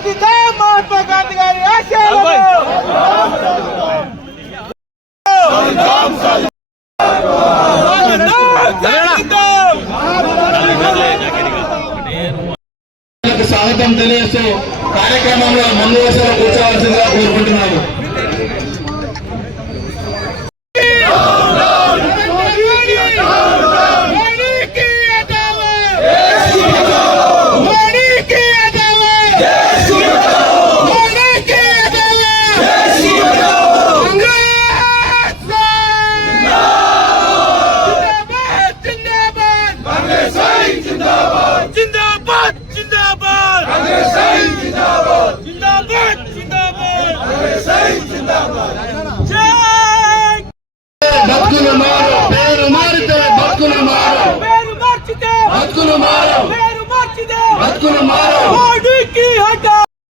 సాధిద్దాం మహాత్మా గాంధీ గారి ఆశయాలను స్వాగతం తెలియజేస్తూ కార్యక్రమంలో ముందు వరుసలో కూర్చోవలసిందిగా కోరుకుంటున్నాము.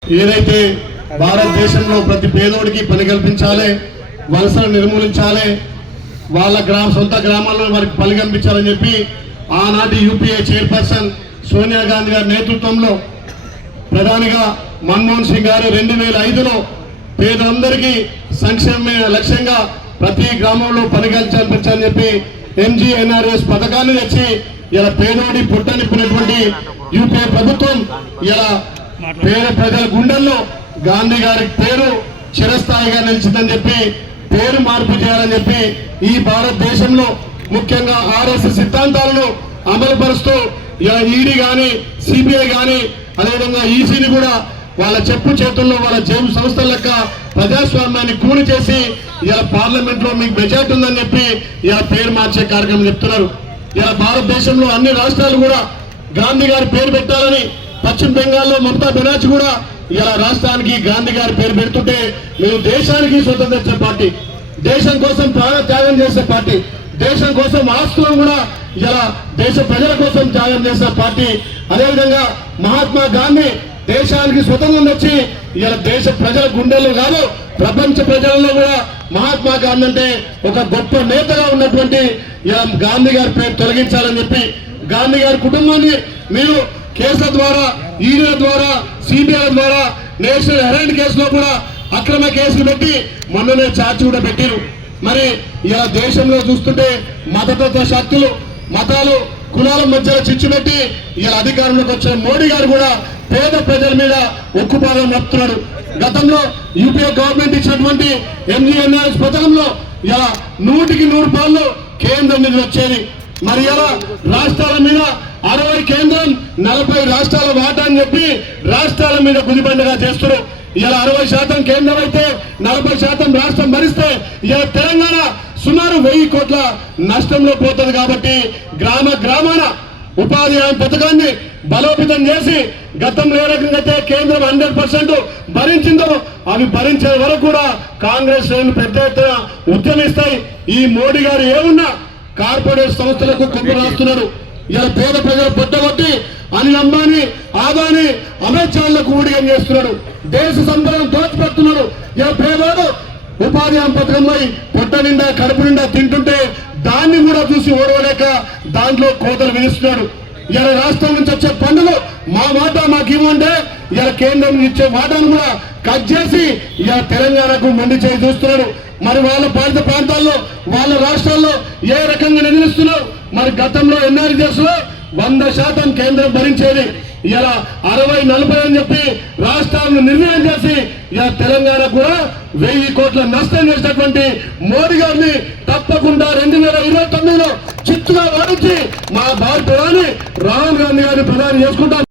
ఏదైతే భారతదేశంలో ప్రతి పేదోడికి పని కల్పించాలి, వలసలు నిర్మూలించాలి, వాళ్ళ సొంత గ్రామాల్లో వారికి పని కల్పించాలని చెప్పి ఆనాటి యూపీఏ చైర్పర్సన్ సోనియా గాంధీ గారి నేతృత్వంలో ప్రధానిగా మన్మోహన్ సింగ్ గారు 2005లో పేదలందరికీ సంక్షేమ లక్ష్యంగా ప్రతి గ్రామంలో పని కల్పించాలని చెప్పి MGNRS పథకాన్ని తెచ్చి ఇలా పేదోడి పుట్టనిప్పినటువంటి యూపీఏ ప్రభుత్వం ఇలా పేద ప్రజల గుండెల్లో గాంధీ గారి పేరు చిరస్థాయిగా నిలిచిందని చెప్పి పేరు మార్పు చేయాలని చెప్పి ఈ భారతదేశంలో ముఖ్యంగా RSS సిద్ధాంతాలను అమలు పరుస్తూ ఇలా ఈడీ కానీ సిబిఐ కానీ అదేవిధంగా ఈసీని కూడా వాళ్ళ చెప్పు చేతుల్లో వాళ్ళ జేబు సంస్థల లెక్క ప్రజాస్వామ్యాన్ని కూని చేసి ఇలా పార్లమెంట్ లో మీకు మెజార్టీ ఉందని చెప్పి ఇలా పేరు మార్చే కార్యక్రమం చెప్తున్నారు. ఇలా భారతదేశంలో అన్ని రాష్ట్రాలు కూడా గాంధీ గారి పేరు పెట్టాలని, పశ్చిమ బెంగాల్లో మమతా బెనర్జీ కూడా ఇలా రాష్ట్రానికి గాంధీ గారి పేరు పెడుతుంటే మేము దేశానికి స్వతంత్రం ఇచ్చే పార్టీ, దేశం కోసం ప్రాణ త్యాగం చేసే పార్టీ, దేశం కోసం ఆస్తులను కూడా ఇలా దేశ ప్రజల కోసం త్యాగం చేసిన పార్టీ. అదేవిధంగా మహాత్మా గాంధీ దేశానికి స్వతంత్రం వచ్చి ఇలా దేశ ప్రజల గుండెల్లో కాదు ప్రపంచ ప్రజలలో కూడా మహాత్మా గాంధీ అంటే ఒక గొప్ప నేతగా ఉన్నటువంటి ఇలా గాంధీ గారి పేరు తొలగించాలని చెప్పి గాంధీ గారి కుటుంబాన్ని మీరు కేసుల ద్వారా, ఈడీల ద్వారా, సిబిఐ ద్వారా నేషనల్ హెరాల్డ్ కేసులో కూడా అక్రమ కేసులు పెట్టి మొన్ననే ఛార్జ్ కూడా పెట్టారు. మరి ఇలా దేశంలో చూస్తుంటే మతతత్వ శక్తులు, మతాలు, కులాల మధ్యలో చిచ్చు పెట్టి ఇలా అధికారంలోకి వచ్చిన మోడీ గారు కూడా పేద ప్రజల మీద ఉక్కుపాదం మోపుతున్నాడు. గతంలో యూపీఏ గవర్నమెంట్ ఇచ్చినటువంటి MGNRS పథకంలో ఇలా 100కి 100 పాళ్ళు కేంద్రం నిధులు వచ్చేది. మరి ఇలా రాష్ట్రాల మీద 60 కేంద్రం, 40 రాష్ట్రాల వాటా అని చెప్పి రాష్ట్రాల మీద గుదిబండగా చేస్తున్నారు. ఇలా 60% కేంద్రం అయితే 40% రాష్ట్రం భరిస్తే ఇలా తెలంగాణ సుమారు 1000 కోట్ల నష్టంలో పోతుంది. కాబట్టి గ్రామ గ్రామాన ఉపాధి హామీ పథకాన్ని బలోపేతం చేసి గతంలో ఏ రకంగా అయితే కేంద్రం 100% భరించిందో అవి భరించే వరకు కూడా కాంగ్రెస్ పెద్ద ఎత్తున ఉద్యమిస్తాయి. ఈ మోడీ గారు ఏమున్నా కార్పొరేట్ సంస్థలకు కుంభ రాస్తున్నాడు. ఇలా పేద ప్రజలు పొట్టగొట్టి అనిల్ అంబానీ, ఆదాని, అమిత్ షాలకు ఊడిగం చేస్తున్నాడు. దేశ సంపదను దోచిపెడుతున్నాడు. ఇలా పేదోడు ఉపాధి హామీ పథకంపై పొట్ట నిండా కడుపు నిండా తింటుంటే దాన్ని కూడా చూసి ఓడవలేక దాంట్లో కోతలు విధిస్తున్నాడు. ఇలా రాష్ట్రం నుంచి వచ్చే పన్నులు మా మాట మాకు ఇవ్వంటే ఇలా కేంద్రం ఇచ్చే వాటాను కూడా కట్ చేసి ఇలా తెలంగాణకు మొండి చేయి చూస్తున్నాడు. మరి వాళ్ళ బాధిత ప్రాంతాల్లో, వాళ్ళ రాష్ట్రాల్లో ఏ రకంగా నిధులిస్తున్నారు? మరి గతంలో NRS లో 100% కేంద్రం భరించేది ఇలా 60-40 అని చెప్పి రాష్ట్రాలను నిర్ణయం చేసి ఇలా తెలంగాణ కూడా 1000 కోట్ల నష్టం చేసినటువంటి మోడీ గారిని తప్పకుండా 2029లో చిత్తుగా వాడించి మా భారత ప్రధాని రాహుల్ గాంధీ గారిని ప్రధాని చేసుకుంటాం.